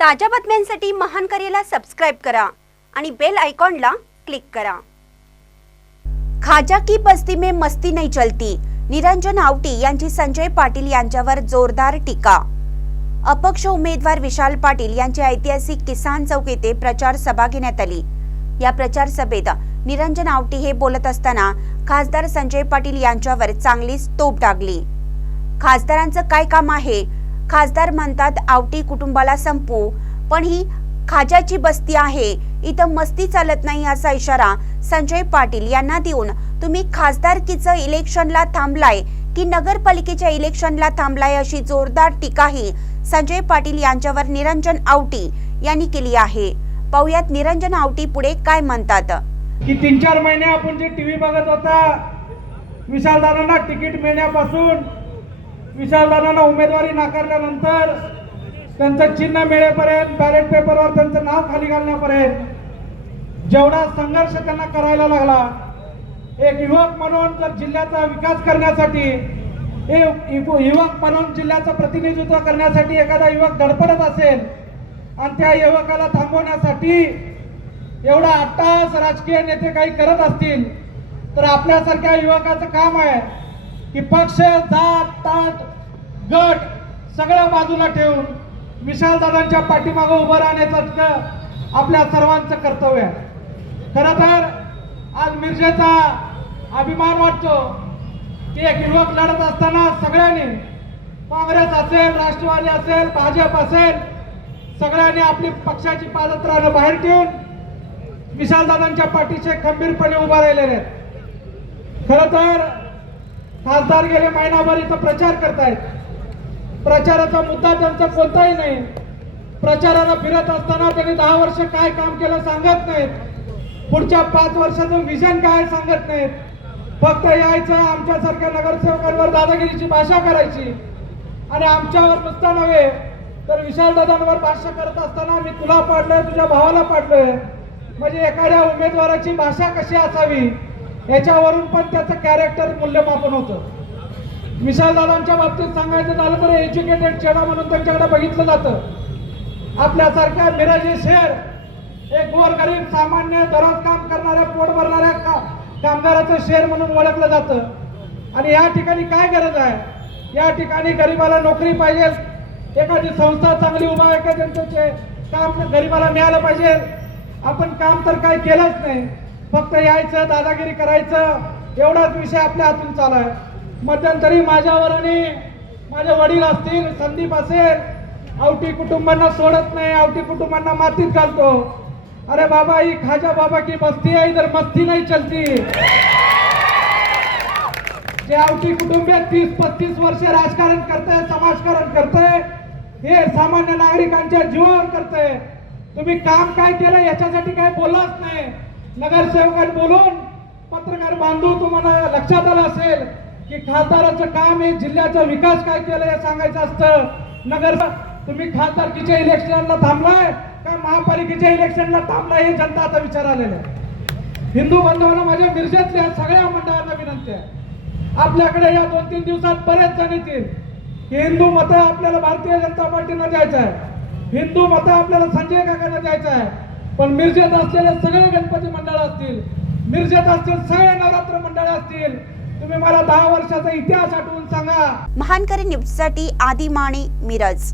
ताज्या बातम्यांसाठी महान करेला सबस्क्राईब करा आणि बेल आयकॉनला क्लिक करा. खाजा की बस्ती में मस्ती नाही चलती निरंजन आवटी यांची संजय पाटील यांच्यावर जोरदार टीका. अपक्ष उमेदवार विशाल पाटील यांची ऐतिहासिक किसान चौक येथे प्रचार सभा घेण्यात आली. या प्रचार सभेत निरंजन आवटी हे बोलत असताना खासदार संजय पाटील यांच्यावर चांगलीच तोप टाकली खासदारांचं काय काम आहे? खासदार म्हणतात आवटी कुटुंबाला संपू. पण ही खाजाची बस्ती आहे. इथं मस्ती चालत नाही असा इशारा संजय पाटील यांना देऊन तुम्ही खासदारकीचं इलेक्शनला थांबलाय की नगरपालिकेच्या इलेक्शनला थांबलाय अशी जोरदार टीकाही संजय पाटील यांच्यावर निरंजन आवटी यांनी केली आहे. पाहुयात निरंजन आवटी पुढे काय म्हणतात. की तीन चार महिने आपण जे टीव्ही बघत होता विशालदारांना तिकीट मिळण्यापासून विशालदादांना उमेदवारी नाकारल्यानंतर त्यांचं चिन्ह मिळेपर्यंत बॅलेट पेपरवर त्यांचं नाव खाली घालण्यापर्यंत जेवढा संघर्ष त्यांना करायला लागला एक युवक म्हणून जर जिल्ह्याचा विकास करण्यासाठी एक यु- युवक म्हणून जिल्ह्याचं प्रतिनिधित्व करण्यासाठी एखादा युवक धडपडत असेल आणि त्या युवकाला थांबवण्यासाठी एवढा अट्टास राजकीय नेते काही करत असतील तर आपल्यासारख्या युवकाचं काम आहे. की पक्ष जात ताट गट सगळ्या बाजूला ठेवून विशालदादांच्या पाठीमागं उभं राहण्याचं आपल्या सर्वांचं कर्तव्य आहे. खरं तर आज मिरजेचा अभिमान वाटतो की एक युवक लढत असताना सगळ्यांनी काँग्रेस असेल राष्ट्रवादी असेल भाजप असेल सगळ्यांनी आपली पक्षाची पादत्रानं बाहेर ठेवून विशालदादांच्या पाठीचे खंबीरपणे उभा राहिलेले आहेत. खर तर खासदार गेले महिनाभर इथं प्रचार करतायत. प्रचाराचा मुद्दा त्यांचा कोणताही नाही. प्रचाराला फिरत असताना त्यांनी दहा वर्ष काय काम केलं सांगत नाहीत. पुढच्या पाच वर्षाचं विजन काय सांगत नाहीत. फक्त यायचं आमच्यासारख्या नगरसेवकांवर दादागिरीची भाषा करायची. आणि आमच्यावर नुसतं नव्हे तर विशालदादांवर भाष्य करत असताना मी तुला पाडलोय तुझ्या भावाला पाडलोय. म्हणजे एखाद्या उमेदवाराची भाषा कशी असावी? याच्यावरून पण त्याचं कॅरेक्टर मूल्यमापन होतं. विशालदादांच्या बाबतीत सांगायचं झालं तर एज्युकेटेड चेडा म्हणून त्यांच्याकडे बघितलं जातं. आपल्यासारख्या मिरज शेर एक गोरगरीब सामान्य दररोज काम करणाऱ्या पोट भरणाऱ्या का कामगाराचं शेर म्हणून ओळखलं जातं. आणि या ठिकाणी काय गरज आहे? या ठिकाणी गरिबाला नोकरी पाहिजे. एखादी संस्था चांगली उभा आहे का? त्यांचं काम गरिबाला मिळालं पाहिजे. आपण काम तर काय केलंच नाही. फक्त यायचं दादागिरी करायचं एवढाच विषय आपल्या हातून चालू आहे. मध्यंतरी माझ्यावर आणि माझे वडील असतील संदीप असेल आवटी कुटुंबांना सोडत नाही आवटी कुटुंबांना मातीत घालतो. अरे बाबा ही खाजा बाबा की बस्ती आहे इधर मस्ती नाही चलती. जे आवटी कुटुंबीय तीस पस्तीस वर्ष राजकारण करताय समाजकारण करताय हे सामान्य नागरिकांच्या जीवावर करताय. तुम्ही काम काय केलं याच्यासाठी काय बोललाच नाही. नगरसेवकांनी बोलून पत्रकार बांधू तुम्हाला लक्षात आलं असेल की खासदाराचं काम हे जिल्ह्याचा विकास काय केलं हे सांगायचं असतं. नगर तुम्ही खासदारकीच्या इलेक्शनला थांबलाय का महापालिकेच्या इलेक्शनला थांबलाय हे जनता आता विचार आलेला आहे हिंदू बांधवांना माझ्या मिरजेतल्या सगळ्या मंडळांना विनंती आहे. आपल्याकडे या दोन तीन दिवसात बरेच जण येतील. की हिंदू मत आपल्याला भारतीय जनता पार्टीनं द्यायचं आहे. हिंदू मत आपल्याला संजय काकांना द्यायचं आहे. पण मिरजेत असलेले सगळे गणपती मंडळ असतील मिरजेत असतील सगळे नवरात्र मंडळ असतील तुम्ही मला दहा वर्षाचा इतिहास आठवून सांगा. महानकरी न्यूजसाठी आदी माने मिरज.